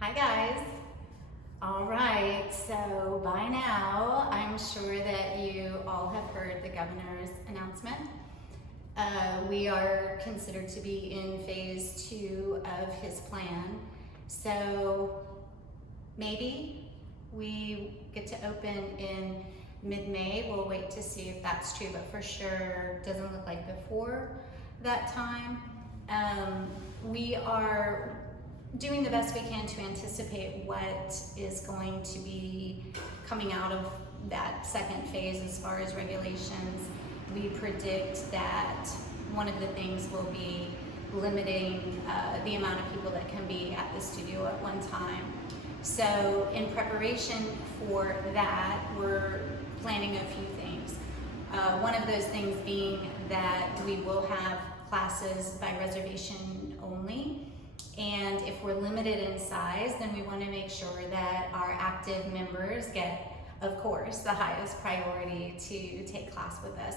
Hi guys. All right, so by now I'm sure that you all have heard the governor's announcement. We are considered to be in phase 2 of his plan. So maybe we get to open in mid-May. We'll wait to see if that's true, but for sure doesn't look like before that time. We are doing the best we can to anticipate what is going to be coming out of that second phase as far as regulations. We predict that one of the things will be limiting the amount of people that can be at the studio at one time. So in preparation for that, we're planning a few things. One of those things being that we will have classes by reservation only. And if we're limited in size, then we want to make sure that our active members get, of course, the highest priority to take class with us.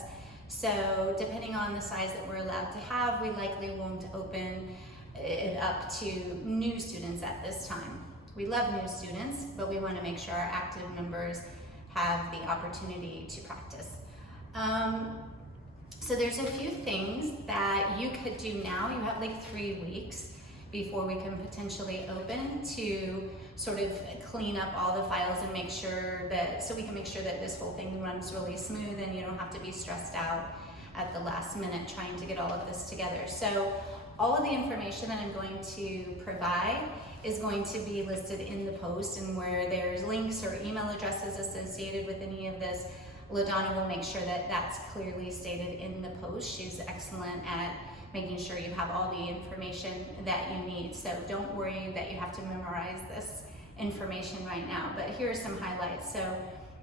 So depending on the size that we're allowed to have, we likely won't open it up to new students at this time. We love new students, but we want to make sure our active members have the opportunity to practice. So there's a few things that you could do now. You have like 3 weeks before we can potentially open to sort of clean up all the files and make sure that, so we can make sure that this whole thing runs really smooth and you don't have to be stressed out at the last minute trying to get all of this together. So all of the information that I'm going to provide is going to be listed in the post, and where there's links or email addresses associated with any of this, LaDonna will make sure that that's clearly stated in the post. She's excellent at making sure you have all the information that you need. So don't worry that you have to memorize this information right now, but here are some highlights. So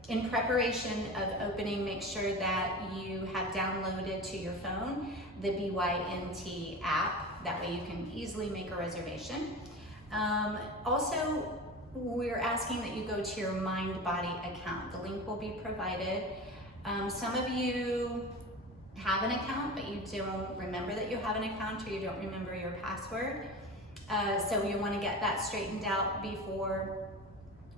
in preparation of opening, make sure that you have downloaded to your phone the BYNT app. That way you can easily make a reservation. Also, we're asking that you go to your MindBody account. The link will be provided. Some of you have an account, but you don't remember that you have an account, or you don't remember your password. So you want to get that straightened out before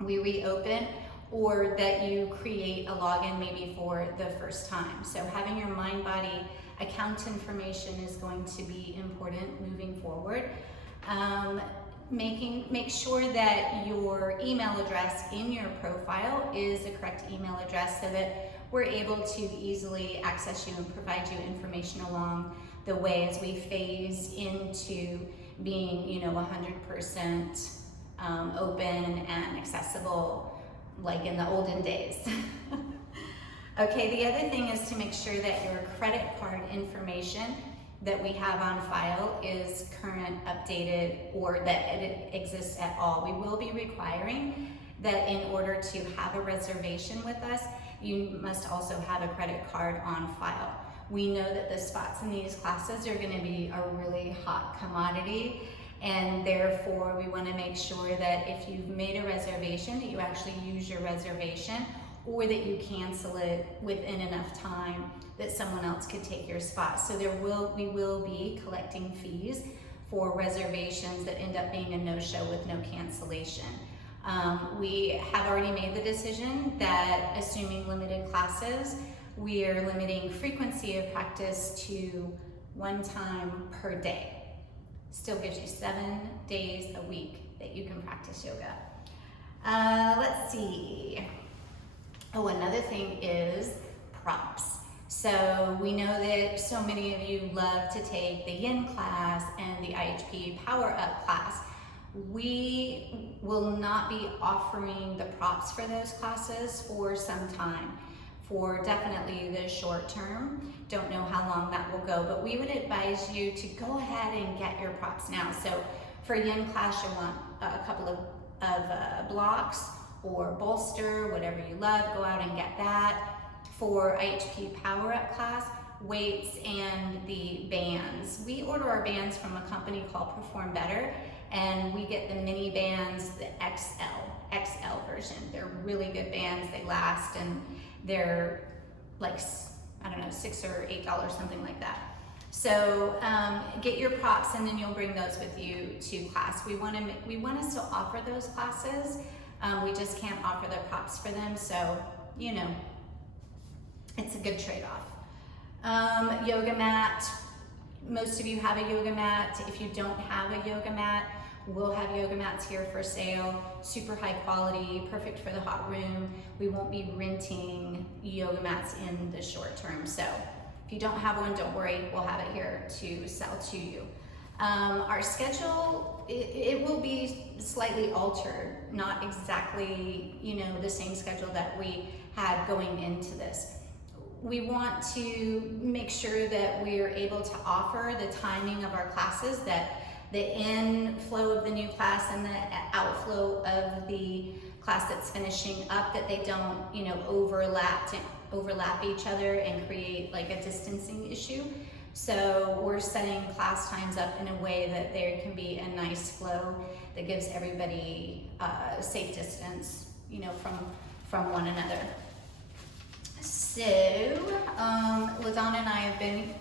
we reopen, or that you create a login maybe for the first time. So having your MindBody account information is going to be important moving forward. Make sure that your email address in your profile is the correct email address, so that we're able to easily access you and provide you information along the way as we phase into being, 100% open and accessible, like in the olden days. Okay, the other thing is to make sure that your credit card information that we have on file is current, updated, or that it exists at all. We will be requiring that in order to have a reservation with us, you must also have a credit card on file. We know that the spots in these classes are going to be a really hot commodity, and therefore we want to make sure that if you've made a reservation, that you actually use your reservation, or that you cancel it within enough time that someone else could take your spot. So we will be collecting fees for reservations that end up being a no-show with no cancellation. We have already made the decision that, assuming limited classes, we are limiting frequency of practice to 1 time per day. Still gives you 7 days a week that you can practice yoga. Let's see. Oh, another thing is props. So we know that so many of you love to take the yin class and the IHP Power Up class. We will not be offering the props for those classes for some time, for definitely the short term. Don't know how long that will go, but we would advise you to go ahead and get your props now. So for yin class, you want a couple of blocks or bolster, whatever you love, go out and get that. For IHP Power Up class, weights and the bands. We order our bands from a company called Perform Better, and we get the mini bands, the XL version. They're really good bands, they last, and they're like, I don't know, $6 or $8, something like that. So get your props, and then you'll bring those with you to class. We want to still offer those classes. We just can't offer the props for them, so you know, it's a good trade-off. Yoga mat. Most of you have a yoga mat. If you don't have a yoga mat, we'll have yoga mats here for sale. Super high quality, perfect for the hot room. We won't be renting yoga mats in the short term. So if you don't have one, don't worry. We'll have it here to sell to you. Our schedule, it will be slightly altered, not exactly, you know, the same schedule that we had going into this. We want to make sure that we are able to offer the timing of our classes, that the inflow of the new class and the outflow of the class that's finishing up, that they don't, you know, overlap each other and create like a distancing issue. So we're setting class times up in a way that there can be a nice flow that gives everybody safe distance, you know, from one another. So, LaDonna and I have been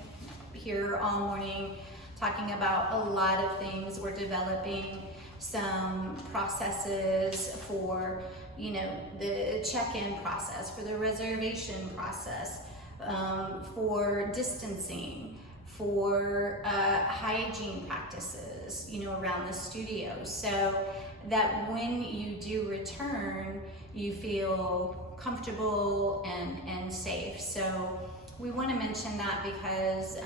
here all morning talking about a lot of things. We're developing some processes for, you know, the check-in process, for the reservation process, for distancing, for hygiene practices, you know, around the studio, so that when you do return, you feel comfortable and safe. So we want to mention that because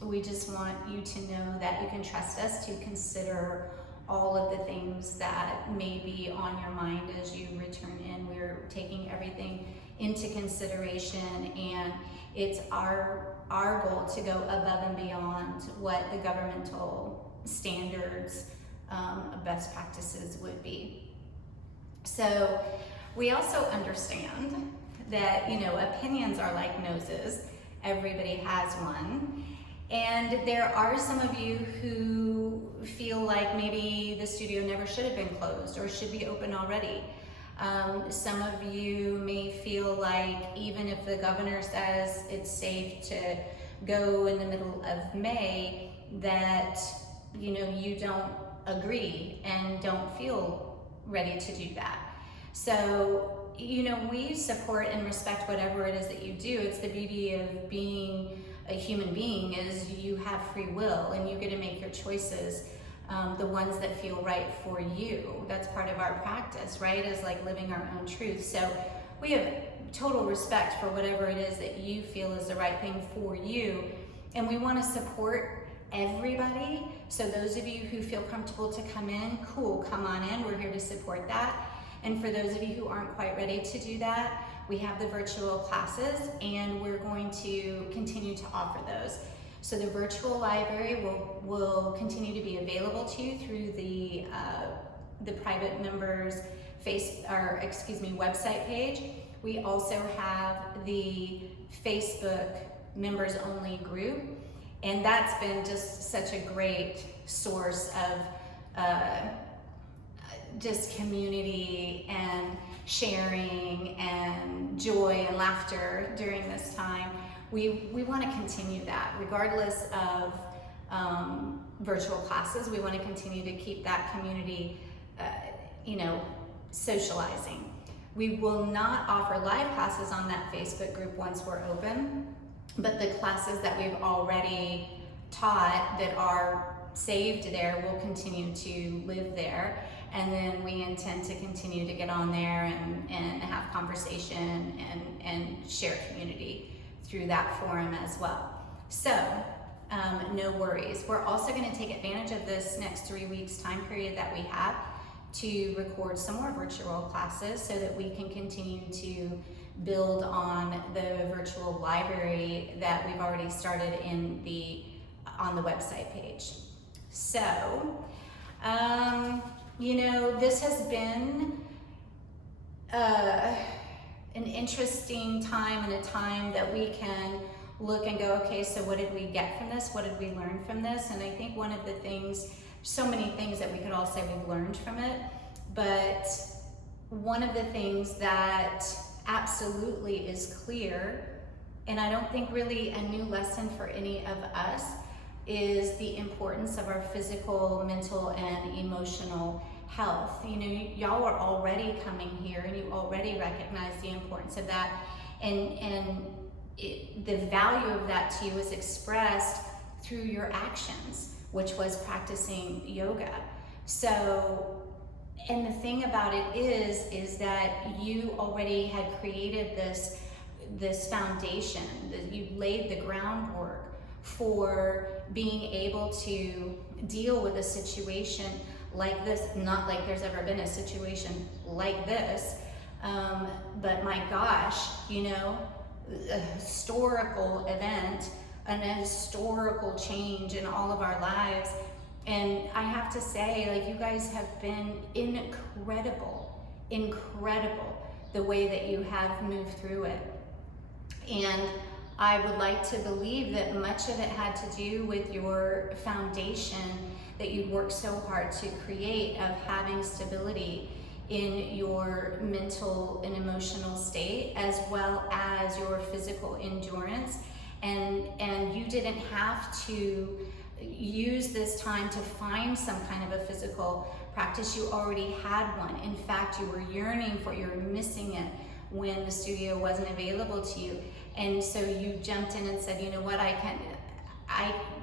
we just want you to know that you can trust us to consider all of the things that may be on your mind as you return in. We're taking everything into consideration, and it's our goal to go above and beyond what the governmental standards of best practices would be. So we also understand that, you know, opinions are like noses. Everybody has one. And there are some of you who feel like maybe the studio never should have been closed or should be open already. Some of you may feel like even if the governor says it's safe to go in the middle of May, that, you know, you don't agree and don't feel ready to do that. So, you know, we support and respect whatever it is that you do. It's the beauty of being a human being, is you have free will and you get to make your choices, the ones that feel right for you. That's part of our practice, right? Is like living our own truth. So we have total respect for whatever it is that you feel is the right thing for you. And we want to support everybody. So those of you who feel comfortable to come in, cool, come on in. We're here to support that. And for those of you who aren't quite ready to do that, we have the virtual classes, and we're going to continue to offer those. So the virtual library will continue to be available to you through the private members website page. We also have the Facebook members only group, and that's been just such a great source of just community and sharing and joy and laughter during this time. We want to continue that regardless of virtual classes. We want to continue to keep that community, you know, socializing. We will not offer live classes on that Facebook group once we're open, but the classes that we've already taught that are saved there will continue to live there. And then we intend to continue to get on there and have conversation and share community through that forum as well. So no worries. We're also going to take advantage of this next 3 weeks time period that we have to record some more virtual classes so that we can continue to build on the virtual library that we've already started on the website page. So, you know, this has been an interesting time, and a time that we can look and go, okay, so what did we get from this? What did we learn from this? And I think one of the things, so many things that we could all say we've learned from it, but one of the things that absolutely is clear and I don't think really a new lesson for any of us, is the importance of our physical, mental, and emotional health. You know, y'all are already coming here and you already recognize the importance of that, and the value of that to you is expressed through your actions, which was practicing yoga. So, and the thing about it is that you already had created this foundation, that you laid the groundwork for being able to deal with a situation like this. Not like there's ever been a situation like this, but my gosh, you know, a historical event, an historical change in all of our lives. And I have to say, like, you guys have been incredible the way that you have moved through it. And I would like to believe that much of it had to do with your foundation that you'd worked so hard to create, of having stability in your mental and emotional state, as well as your physical endurance. And you didn't have to use this time to find some kind of a physical practice. You already had one. In fact, you were yearning for it, you were missing it when the studio wasn't available to you. And so you jumped in and said, you know what,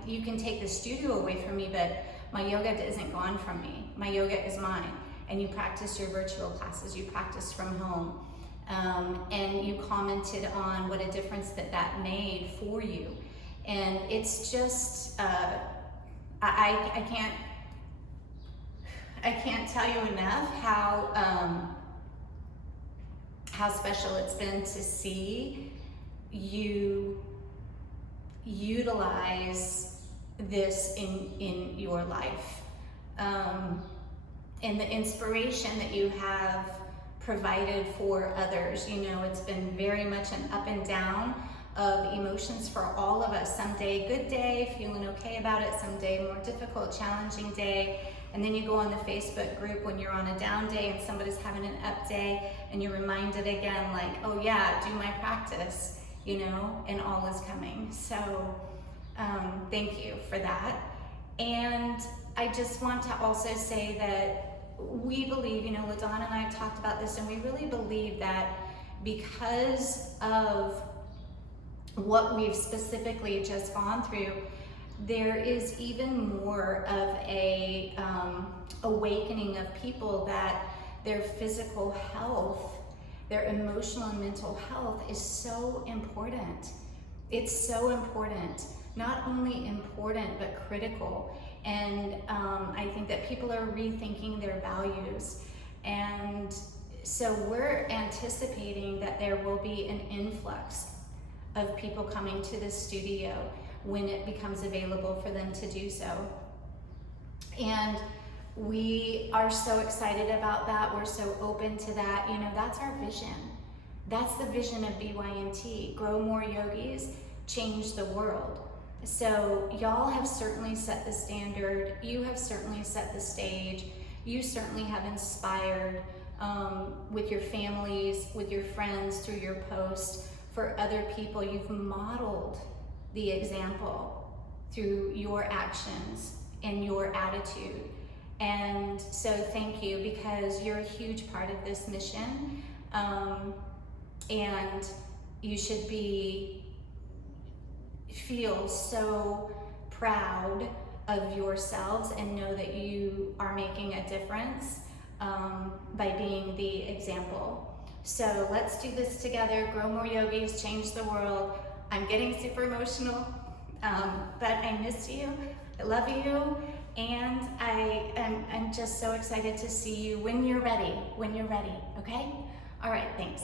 you can take the studio away from me, but my yoga isn't gone from me. My yoga is mine. And you practice your virtual classes, you practice from home. And you commented on what a difference that made for you. And it's just, I can't tell you enough how special it's been to see you utilize this in your life. And the inspiration that you have provided for others. You know, it's been very much an up and down of emotions for all of us. Some day, good day, feeling okay about it. Some day, more difficult, challenging day. And then you go on the Facebook group when you're on a down day and somebody's having an up day, and you're reminded again, like, oh yeah, do my practice, you know, and all is coming. So thank you for that. And I just want to also say that we believe, you know, LaDonna and I have talked about this, and we really believe that because of what we've specifically just gone through, there is even more of a awakening of people that their physical health, their emotional and mental health is so important. It's so important. Not only important, but critical. And I think that people are rethinking their values. And so we're anticipating that there will be an influx of people coming to the studio when it becomes available for them to do so. And we are so excited about that. We're so open to that. You know, that's our vision. That's the vision of BYNT. Grow more yogis, change the world. So y'all have certainly set the standard. You have certainly set the stage. You certainly have inspired with your families, with your friends, through your posts, for other people. You've modeled the example through your actions and your attitude. And so thank you, because you're a huge part of this mission. And you should feel so proud of yourselves and know that you are making a difference by being the example. So let's do this together. Grow more yogis, change the world. I'm getting super emotional, but I miss you. I love you. And I'm just so excited to see you when you're ready, okay? All right, thanks.